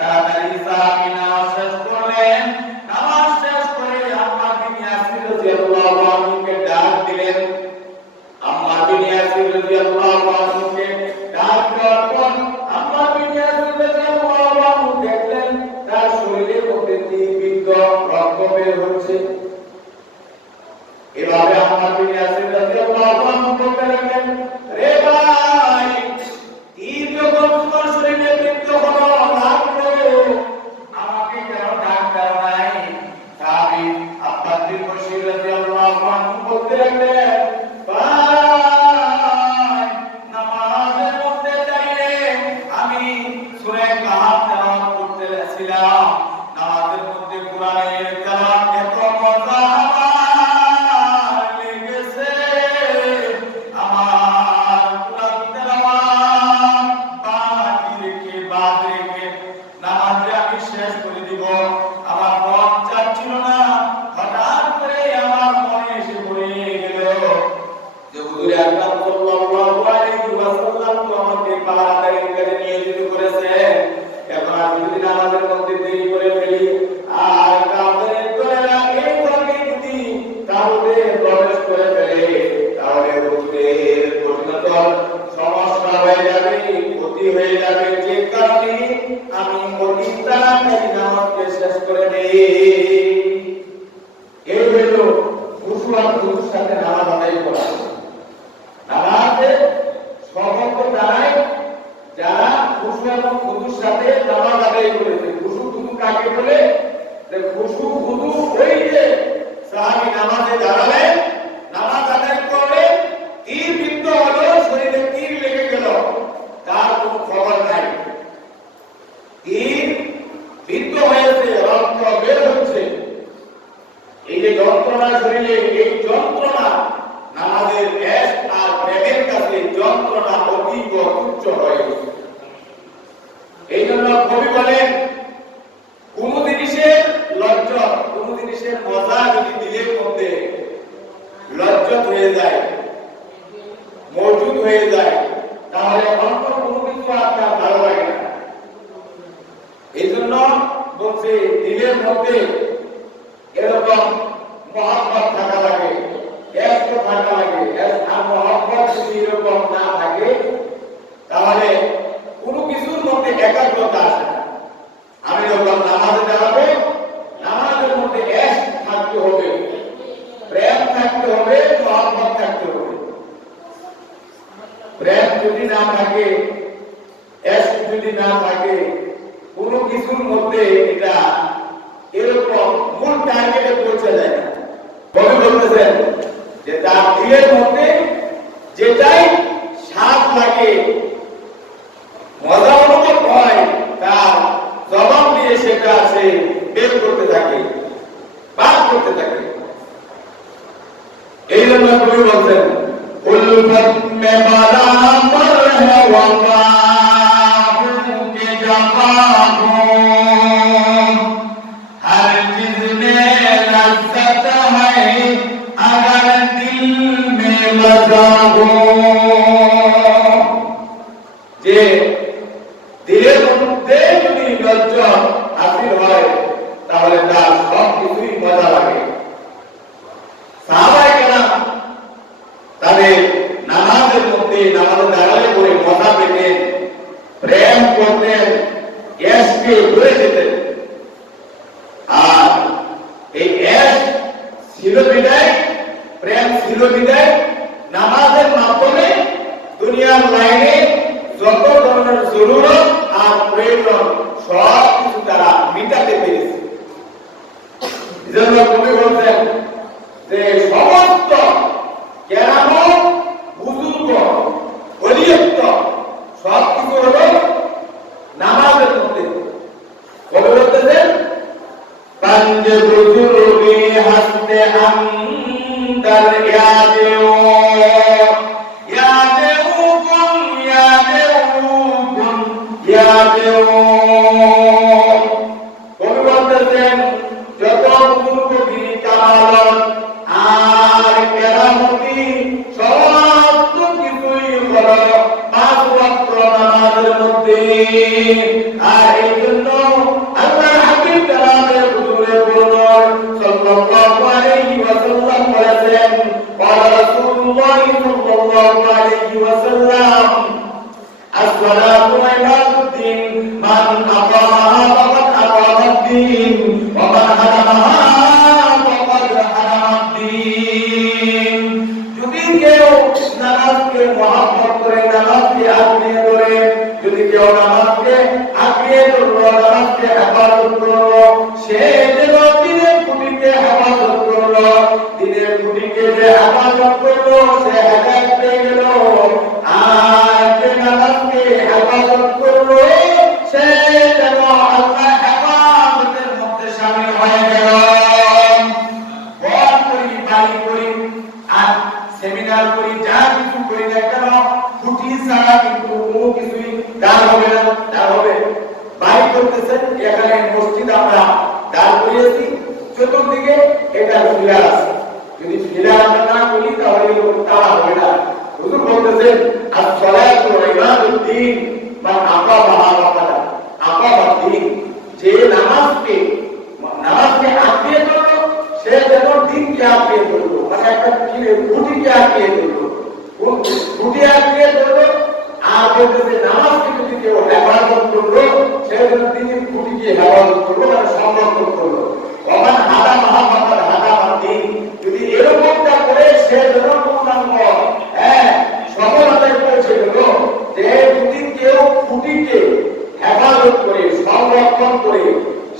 তারা বিন ইয়াসির রাদিয়াল্লাহু আনহু বলতে লাগলেন, রে ভাই, তীর যখন তোমার শরীরে বিদ্ধ হলো লাগলো, আমাকে কেন ডাক দাও নাই? সাহাবী আব্বাস বিন বশির রাদিয়াল্লাহু আনহু বলতে লাগলেন, ভাই, নামাজের মধ্যে দাঁড়িয়ে আমি সূরা কাহফ তেলাওয়াত করতেছিলাম। নামাজের মধ্যে কোরআনের তেলাওয়াত এত মজা আমার লেগেছে, আমার কোরআন তেলাওয়াত বাদ রেখে নামাজে আমি শেষ করে দিব। আমার মন চাচ্ছিল না, হঠাৎ করে আমার মনে এসে পড়ে গেল যে হুজুর আকরাম সাল্লাল্লাহু আলাইহি ওয়াসাল্লাম তো আমাকে পাহাড়ের কাছে নিয়োজিত করেছে। এখন আমি যদি নামাজের মধ্যে দেরি করে ফেলি আর কাফের দলেরা এই ভাবে যদি কাউকে প্রবেশ করে ফেলে, তাহলে হুজুরের কঠিনতর সমস্যা হয়ে যাবে, ক্ষতি হয়ে যাবে। যে কারণে আমি অতি তাড়াতাড়ি নামাজকে শেষ করে দেই। এই হলো খুশু আর খুশুর সাথে নামাজ আদায় করা। নামাজে সফল তারাই যারা খুশু এবং খুশুর সাথে নামাজ আদায় করেছে। খুশু খুশু কাকে বলে? যে খুশু খুশু ওই যে সাহাবী নামাজে দাঁড়ালেন, নামাজ আদায় করলেন, তীর বিদ্ধ হলো, শরীরে তীর লেগে গেল, তার কোনো খবর নাই। তীর বিদ্ধ হয়েছে, রক্ত বের হচ্ছে, এই যে যন্ত্রণা শরীরে, এই যন্ত্রণা নামাজের এশ আর ব্যাগের কাছে যন্ত্রণা অতীব তুচ্ছ হয়ে গেছে। এই জন্য কবি বলেন, কোন জিনিসের লজ্জত, কোন জিনিসের মজা যদি দিলের মধ্যে লজ্জত হয়ে যায়, মজুদ হয়ে যায়, তাহলে অন্য কোনো কিছু আপনার ভালো লাগে না। এই জন্য বলছে দিলের মধ্যে এরকম মহব্বত থাকা লাগে, এত থাকা লাগে। আর মহব্বত যদি এরকম না থাকে, তাহলে কোনো কিছুর মধ্যে একাগ্রতা আসে না। আমি যখন নামাজে দাঁড়াবো, নামাজের মধ্যে এশ থাকতে হবে, প্রেম থাকতে হবে, মহব্বত থাকতে হবে। প্রেম যদি না থাকে, এশ যদি না থাকে, কোনো কিছুর মধ্যে এটা এরকম মূল টার্গেটে পৌঁছে যায় না। কবি বলতেছেন যে তার দিলের মধ্যে যেটাই স্বাদ লাগে, মজা অনুভব হয়, তার জবাব দিয়ে সেটা সে বের করতে থাকে, বাদ করতে থাকে। এই জন্য কবি বলছেন, উলফত মে বারাম হ্যায় ওয়াফা কে জাফা হো, হর চিজ মে লজ্জত হ্যায় अगर दिल में मजा हो। যে দিলের মধ্যে যদি লজ্জা হাসিল হয়, তাহলে তার সব কিছুই মজা লাগে। সাহাবায়ে কেরাম তাদের নামাজের মধ্যে, নামাজে দাঁড়ালে পরে মজা পেতেন, প্রেম করতেন, এশকে ভুলে যেতেন। আর এই এশ ছিল বিদায়, প্রেম ছিল বিদায়, নামাজের মাধ্যমে দুনিয়ার লাইনে যত ধরনের জরুরত আর প্রয়োজন সব কিছু তারা মিটাতে পেরেছে। এজন্য কবি বলছেন যে সমস্ত কেরামত, বুজুর্গ, ওলিয়ত সব কিছু হলো নামাজের মধ্যে। কবি বলতেছেন, पंज बुजुर्गे हंसते अंदर यादे ओ यादे ओ गुन यादे ओ गुन यादे ओ। कवि বলতেছেন যত বুজুর্গি কামালত আর কেরামতি সমস্ত কিছুই হলো পাঁচ ওয়াক্ত নামাজের মধ্যে। আর এই জন্য আল্লাহ হাবিব কালামের হুজুরে বললেন সাল্লাল্লাহু আলাইহি ওয়াসাল্লাম বলেছেন, قال رسول الله صلى الله عليه وسلم الصلاة عماد الدين من أقامها فقد أقام الدين ومن هدمها فقد هدم الدين। নামাজকে আঁকড়িয়ে ধরলো, নামাজকে হেফাজত করলো, সে যেন দিনের খুঁটিকে হেফাজত করলো, দিনের খুঁটিকে যে হেফাজত করলো সে হেদায়েত পেয়ে গেল। আর যে নামাজকে হেফাজত করলো সে যেন আল্লাহ হেফাজতের মধ্যে শামিল হয়ে গেল। বল করি, বাড়ি করি আর সেমিনার করি, যা কিছু করি না কেন, খুঁটি ছাড়া কিন্তু কোনো কিছুই দাঁড় হবে না। দাঁড় হবে বাড়ি করতেছেন, এখানে মসজিদ আমরা দাঁড় করিয়েছি, চতুর্দিকে এটা ফিলার আছে, যদি ফিলার আমরা না করি তাহলে তারা হবে না। হুজুর বলতেছেন আসসালাতু ইমাদুদ্দিন মান আকামাহা ওয়াকাদা, আকামাদ্দিন, যে নামাজকে আঁকড়িয়ে ধরলো সে যেন দিনকে আঁকড়িয়ে ধরলো, মানে একটা খুঁটিকে আঁকড়িয়ে ধরলো, খুঁটি আঁকড়িয়ে ধরলো। আর বলতেছে নামাজকে যদি কেউ হেফাজত করলো সে যেন দিনের খুঁটিকে হেফাজত করলো, মানে সংরক্ষণ করলো। ওমান হাদা মাহাম্মাদ হাদা মাদ্দিন, যদি এরকমটা করে সে যেন পূর্ণাঙ্গ সফলতায় পৌঁছে গেল। যে যদি কেউ খুঁটিকে হেফাজত করে সংরক্ষণ করে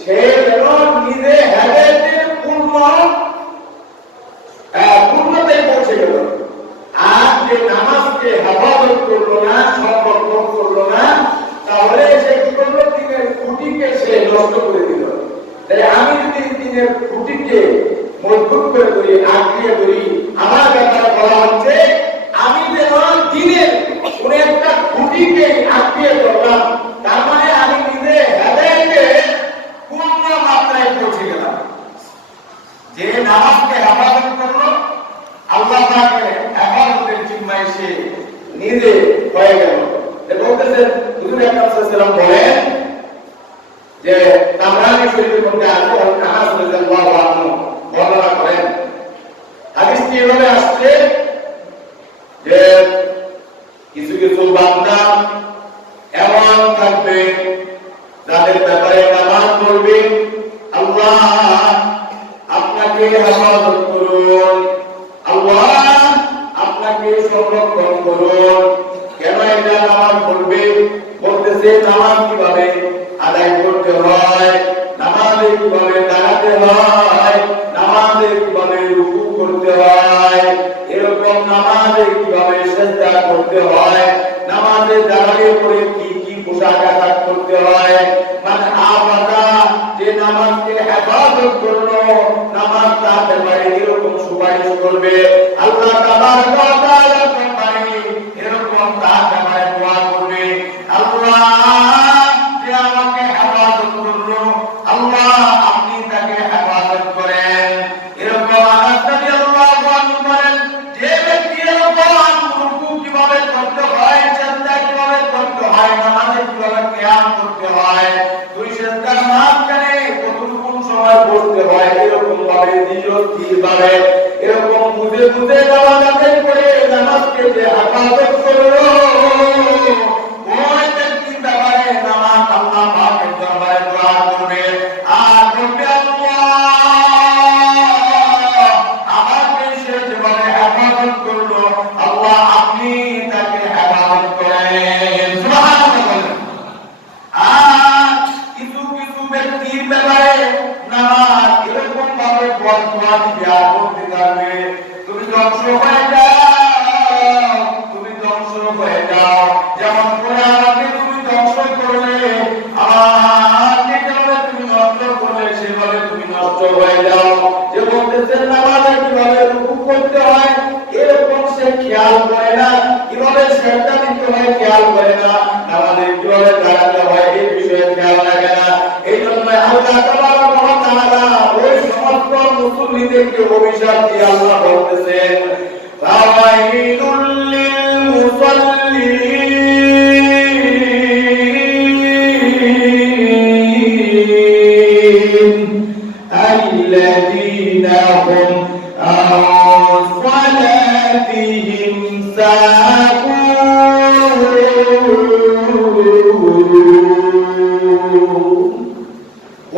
সে যেন নিজে হেদায়েতের পূর্ণতায় পৌঁছে গেল। আর যে নামাজকে হেফাজত করলো না, সংরক্ষণ করলো না, তাহলে সে কি করলো, দিনের খুঁটিকে সে নষ্ট করে দিল। তাই আমি যদি দিনের খুঁটিকে মজবুত করে ধরি, আঁকড়িয়ে ধরি, আমার ব্যাপারে বলা হচ্ছে আমি যেমন দিনের কোন একটা খুঁটিকে আঁকড়িয়ে ধরলাম, তার মানে আমি নিজে হেদায়েতে পূর্ণ মাত্রায় পৌঁছে গেলাম। যে নামাজকে হেফাজত করলো আল্লাহ পাকের হেফাজতের জিম্মায় সে নিজে হয়ে গেল। বলতেছেন হুজুর আকরাম সাল্লাল্লাহু আলাইহি ওয়াসাল্লাম বলেন যে তাবরানী শরীফের মধ্যে আছে, আনাস রাদিয়াল্লাহু আনহু বর্ণনা করেন, হাদিসটি এভাবে আসছে যে কিছু কিছু বান্দা এমন থাকবে যাদের ব্যাপারে নামাজ পড়বে আল্লাহ আপনাকে হেফাজত করুন, আল্লাহ আপনাকে সংরক্ষণ করুন। কেন এটা নামাজ পড়বে? বলতেছে নামাজ কিভাবে আদায় করতে হয়, নামাজে কিভাবে দাঁড়াতে হয়, নামাজে কিভাবে রুকু করতে হয়, এরকম নামাজে কিভাবে সিজদা করতে হয়, নামাজে দাঁড়ালে পরে কি কি পোশাক আশাক করতে হয়। মানে আবাদা যে নামাজকে হেফাজত করলো, নামাজ তার ব্যাপারে এরকম সুপারিশ করবে আল্লাহ তাবারক ওয়া তাআলা, এরকম তার ব্যাপারে দোয়া করবে, আল্লাহ যে আমাকে হেফাজত করলো, আল্লাহ আপনি তাকে হেফাজত করেন। এরকম আনাস রাদিয়াল্লাহু আনহু বলেন, যে ব্যক্তি এরকম রুকু কিভাবে করতে হয়, সিজদা কিভাবে করতে হয়, নামাজে কিভাবে কিয়াম করতে হয়, দুই সিজদার মাঝখানে কতটুকু সময় বসতে হয়, এরকম ভাবে ধীরভাবে এরকম বুঝে বুঝে নামাজ আদায় করে নামাজকে যে হেফাজত করলো, ওই ব্যক্তির ব্যাপারে নামাজ আল্লাহ পাকের দরবারে দোয়া করবে আর বলবে আল্লাহ আমাকে সে যেভাবে হেফাজত করলো, আল্লাহ আপনি তাকে হেফাজত করেন। সুবহানাল্লাহ। আর কিছু কিছু ব্যক্তির ব্যাপারে নামাজ এরকম ভাবে বদদোয়া দিবে আর বলতে থাকবে তুমি ধ্বংস হয়ে যাও, তুমি ধ্বংস হয়ে যাও। যেমন করে আমাকে তুমি ধ্বংস করলে, আমাকে যেভাবে তুমি নষ্ট করলে সেভাবে তুমি নষ্ট হয়ে যাও। যে বলতেছেন নামাজে কিভাবে রুকু করতে হয় এরকম সে খেয়াল করে না, কিভাবে সিজদা দিতে হয় খেয়াল করে না, নামাজে কিভাবে দাঁড়াতে হয় এই বিষয়ে খেয়াল রাখে না। এই জন্য আল্লাহ তাবারক ওয়া তাআলা ওই সমস্ত মুসল্লিদেরকে অভিশাপ দিয়ে আল্লাহ বলতেছেন ফাওয়াইলুল লিল মুসাল্লিন আল্লাযীনা হুম আন সালাতিহিম সাহুন।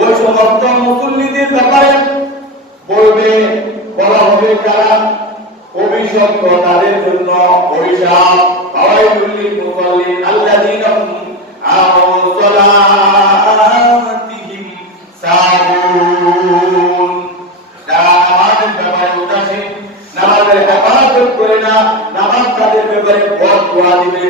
ওই সমস্ত মুসল্লিদের ব্যাপারে বলবে, বলা হবে যারা অভিশপ্ত তাদের জন্য অভিশাপ, ফাওয়াইলুল লিল মুসাল্লিন আল্লাযীনা হুম আন সালাতিহিম সাহুন। যারা নামাজের ব্যাপারে উদাসীন, নামাজের হেফাজত করে না, নামাজ তাদের ব্যাপারে বদদোয়া দিবে।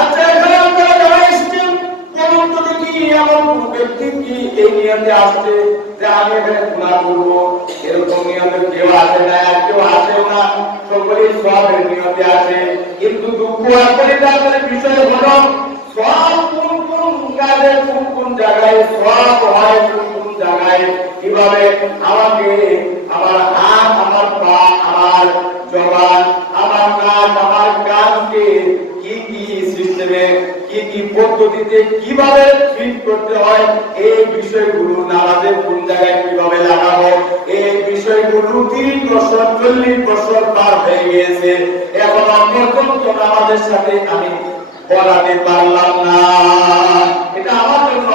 আচ্ছা, এখানে আপনারা যারা এসেছেন, বলুন তো দেখি এমন কোন ব্যক্তি কি এই নিয়তে আসছে যে আমি এখানে গুনাহ করব? এরকম নিয়তে কেউ আসে না, আর কেউ আসেও না, সকলেই সবের নিয়তে আসে। কিন্তু দুঃখ আসলে তাদের বিষয় হলো সব কোন কোন কাজে, কোন কোন জায়গায় সব হয়, কোন কোন জায়গায় কিভাবে আমাকে আমার হাত, আমার পা, আমার জবান, আমার নাক, আমার কানকে কি কি সিস্টেমে, কি কি পদ্ধতিতে কিভাবে ফিট করতে হয়, এই বিষয়গুলো নামাজের কোন জায়গায় কিভাবে লাগাবো, এই বিষয়গুলো 30 বছর 40 বছর পার হয়ে গিয়েছে, এখন পর্যন্ত নামাজের সাথে আমি পড়াতে পারলাম না। এটা আমার জন্য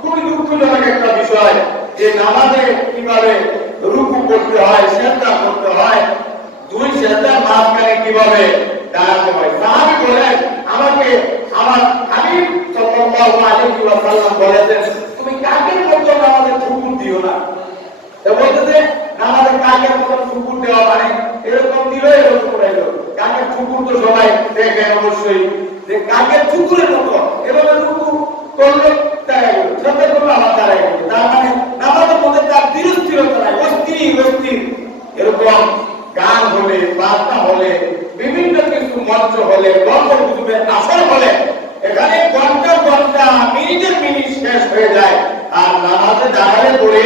খুবই দুঃখজনক একটা বিষয় যে নামাজে কিভাবে রুকু করতে হয়, সিজদা করতে হয়, দুই সিজদার মাঝখানে কিভাবে দাঁড়াতে হয়। সাহাবী বলেন, আমাকে আমার হাবিব সাল্লাল্লাহু আলাইহি ওয়াসাল্লাম বলেছেন, তুমি কাকের মতো নামাজে ঠুকুর দিও না। তো বলতেছে নামাজে কাকের মতো ঠুকুর দেওয়া মানে এরকম দিল, এরকম করাইলো। কাকের ঠুকুর তো সবাই দেখে অবশ্যই, যে কাকের ঠুকুরের মতো এভাবে রুকু করলে দাঁড়ায় গেল, সবাই করলো আমার দাঁড়ায় গেল। তার মানে নামাজের মধ্যে তার ধীরস্থিরতা নাই, অস্থির। এরকম গান হলে, বাজনা হলে, বিভিন্ন কিছু মঞ্চ হলে, গল্প গুজবের আসর হলে এখানে ঘন্টা ঘন্টা, মিনিটের মিনিট শেষ হয়ে যায়। আর নামাজে দাঁড়ালে পড়ে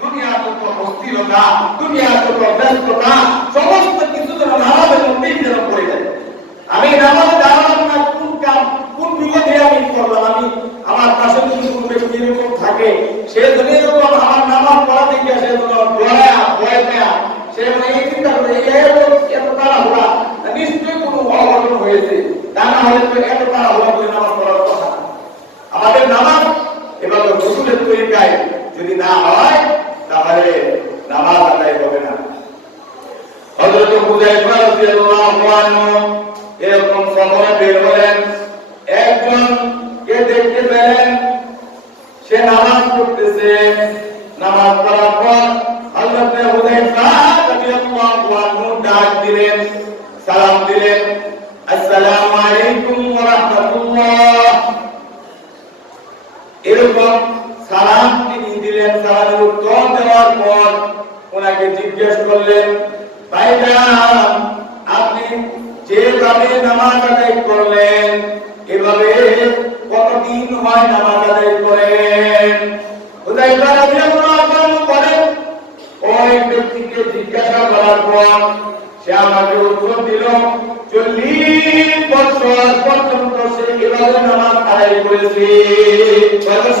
দুনিয়ার যত অস্থিরতা, দুনিয়ার যত ব্যস্ততা, সমস্ত কিছু যেন নামাজের মধ্যেই যেন পড়ে যায়। আমি নামাজে দাঁড়ালাম না, কোন বিপদে আমি করলাম। আমি আমার পাশে যদি কোন ব্যক্তি এরকম থাকে, সে যদি এরকম আমার নামাজ পড়া দেখে সে ভয় পেয়া, সে এই চিন্তা করে এত তাড়াহুড়া, নিশ্চয়ই কোনো অঘটন হয়েছে, তা না হলে তো এত তাড়াহুড়া করে নামাজ পড়ার কথা না। আমাদের নামাজ এভাবে রসুলের তরিকায় যদি না হয়, তাহলে নামাজ আদায় হবে না। হযরত হুযায়ফা রাদিয়াল্লাহু আনহু এরকম সফরে বের হলেন, একজনকে দেখতে পেলেন সে নামাজ পড়তেছে। নামাজ পড়ার পর হযরত হুযায়ফা রাদিয়াল্লাহু আনহু ডাক দিলেন, সালাম দিলেন, আসসালামু আলাইকুম ওয়া রাহমাতুল্লাহ। এরকম সালাম তিনি দিলেন। সালামের উত্তর দেওয়ার পর ওনাকে জিজ্ঞেস করলেন, ভাইজান, আপনি যেভাবে নামাজ আদায় করলেন, এভাবে কতদিন হয় নামাজ আদায় করেন? হুযায়ফা রাদিয়াল্লাহু আনহু বলেন, ওই ব্যক্তিকে জিজ্ঞাসা করার পর সে আমাকে উত্তর দিল, 40 বছর পর্যন্ত সে এভাবে নামাজ আদায় করেছে। 40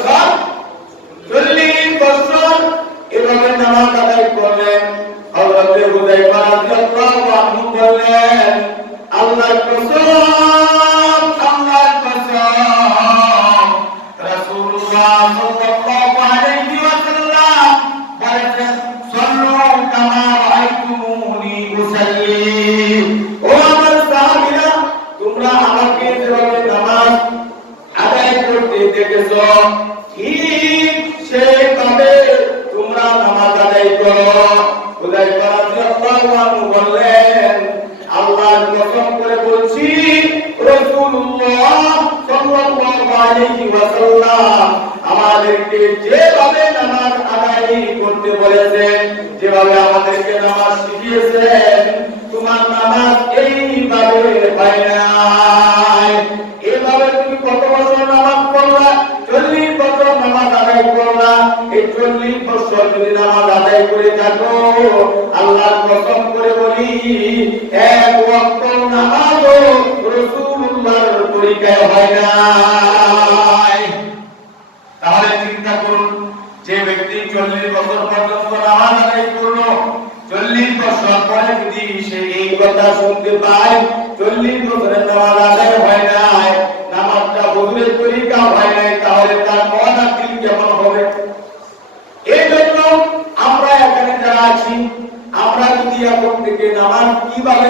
বছর এভাবে নামাজ আদায় করলেন। হযরত হুযায়ফা রাদিয়াল্লাহু আনহু বললেন, আল্লাহর কসম, আল্লাহর কসম, রাসূলুল্লাহ সাল্লাল্লাহু আলাইহি ওয়াসাল্লাম বলেছেন, সাল্লু কামা রাআইতুমুনি উসাল্লি। ও আমার সাহাবীরা, তোমরা আমাকে যেভাবে নামাজ আদায় করতে দেখেছো, ঠিক সেইভাবে তোমরা নামাজ আদায় করো। হুযায়ফা রাদিয়াল্লাহু আনহু বললেন, আল্লাহর কসম করে বলছি, রাসূলুল্লাহ সাল্লাল্লাহু আলাইহি ওয়াসাল্লাম আমাদেরকে যেভাবে নামাজ আদায় করতে বলেছেন, যেভাবে আমাদেরকে নামাজ শিখিয়েছেন, তোমার নামাজ এইভাবে হয় নাই। এইভাবে তুমি কত বছর নামাজ পড়লা? 40 বছর নামাজ আদায় করলা। এই 40 বছর যদি নামাজ আদায় করে থাকো, আল্লাহর কসম করে বলি, এক ওয়াক্ত নামাজও রাসূলুল্লাহর তরিকায় হয় নাই। তাহলে চিন্তা করুন, যে ব্যক্তি 40 বছর পর্যন্ত নামাজ আদায় করলো, 40 বছর পরে যদি সে এই কথা শুনতে পায় 40 বছরের নামাজ আদায় হয় নাই, নামাজটা হুজুরের তরিকা হয় নাই, তাহলে তার মন আর দিল কেমন হবে? এই জন্য আমরা এখানে যারা আছি, আমরা যদি এখন থেকে নামাজ কিভাবে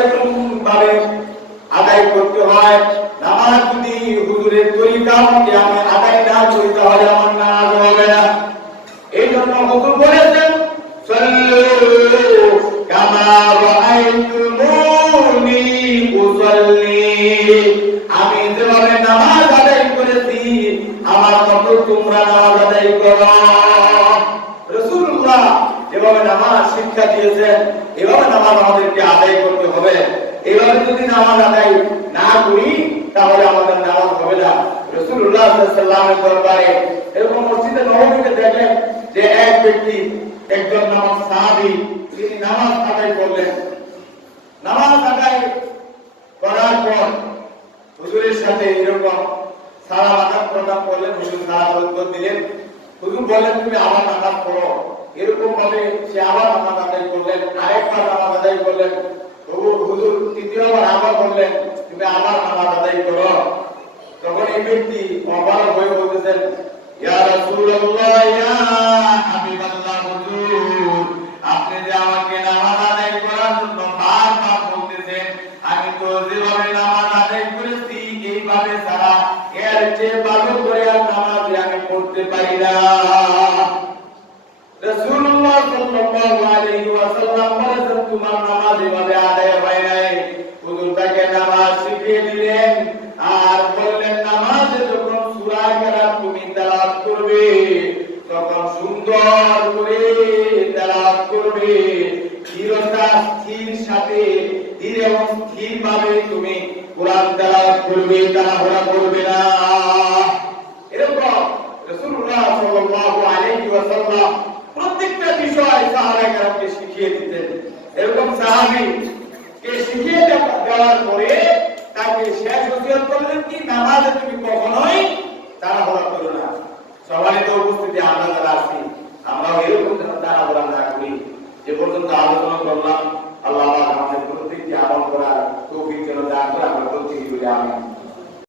আদায় করতে হয়, নামাজ যদি হুজুরের তরিকা মতে আমি আদায় না হুজুর বলেছেন সাল্লু কামা রাআইতুমুনি উসাল্লি, আমি যেভাবে নামাজ আদায় করেছি আমার মতো তোমরা নামাজ আদায় করো। রাসূলুল্লাহ যেভাবে নামাজ শিক্ষা দিয়েছেন এভাবে নামাজ আমাদেরকে আদায় করতে হবে। এভাবে যদি নামাজ আদায় না করি তাহলে আমাদের নামাজ হবে না। রাসূলুল্লাহ সাল্লাল্লাহু আলাইহি ওয়াসাল্লামের দরবারে এরকম মসজিদে নববীতে দেখেন যে এক ব্যক্তি, একজন নামাজ সাহাবী, তিনি নামাজ আদায় করলেন। নামাজ আদায় করার পর হুজুরের সাথে এরকম সালাম আদান প্রদান করলেন, হুজুর সালাম উত্তর দিলেন। হুজুর বললেন তুমি আবার নামাজ পড়ো। এরকম ভাবে সে আবার নামাজ আদায় করলেন, আরেকবার নামাজ আদায় করলেন। হুজুর তৃতীয়বার আবার বললেন তুমি আবার নামাজ আদায় করো। তখন এই ব্যক্তি অবাক হয়ে বলতেছেন ইয়া রাসূলুল্লাহ ইয়া হাবিবাল্লাহ, হুজুর আপনি যে আমাকে নামাজ আদায় করার জন্য বারবার বলতেছেন, আমি তো যেভাবে নামাজ আদায় করেছি এইভাবে ছাড়া এর চেয়ে ভালো করে আর নামাজ আমি পড়তে পারি না। রাসূলুল্লাহ সাল্লাল্লাহু আলাইহি ওয়াসাল্লাম বলেছেন তোমার নামাজ এভাবে আদায় হয় নাই। হুজুর তাকে নামাজ শিখিয়ে দিলেন আর বললেন নামাজে যখন সূরা কেরাত তুমি তেলাওয়াত করবে তখন সুন্দর করে তেলাওয়াত করবে, ধীরতা স্থির সাথে ধীর এবং স্থির ভাবে তুমি কোরআন তেলাওয়াত করবে, তাড়াহুড়া করবে না। এরকম রাসূলুল্লাহ সাল্লাল্লাহু আলাইহি ওয়াসাল্লাম প্রত্যেকটা বিষয় সাহাবায়ে কেরামকে শিখিয়ে দিতেন। এরকম সাহাবী কে শিখিয়ে দেওয়ার পরে তাকে শেষ ওসিয়ত করলেন কি নামাজে তুমি কখনোই তাড়াহুড়া করো না। সম্মানিত উপস্থিতি আমরা যারা আছি আমরাও এরকম তাড়াহুড়া না করি। যে পর্যন্ত আলোচনা করলাম আল্লাহ আমাদের প্রত্যেককে আমল করার তৌফিক যেন দান করে আমরা প্রত্যেকে বলি আমিন।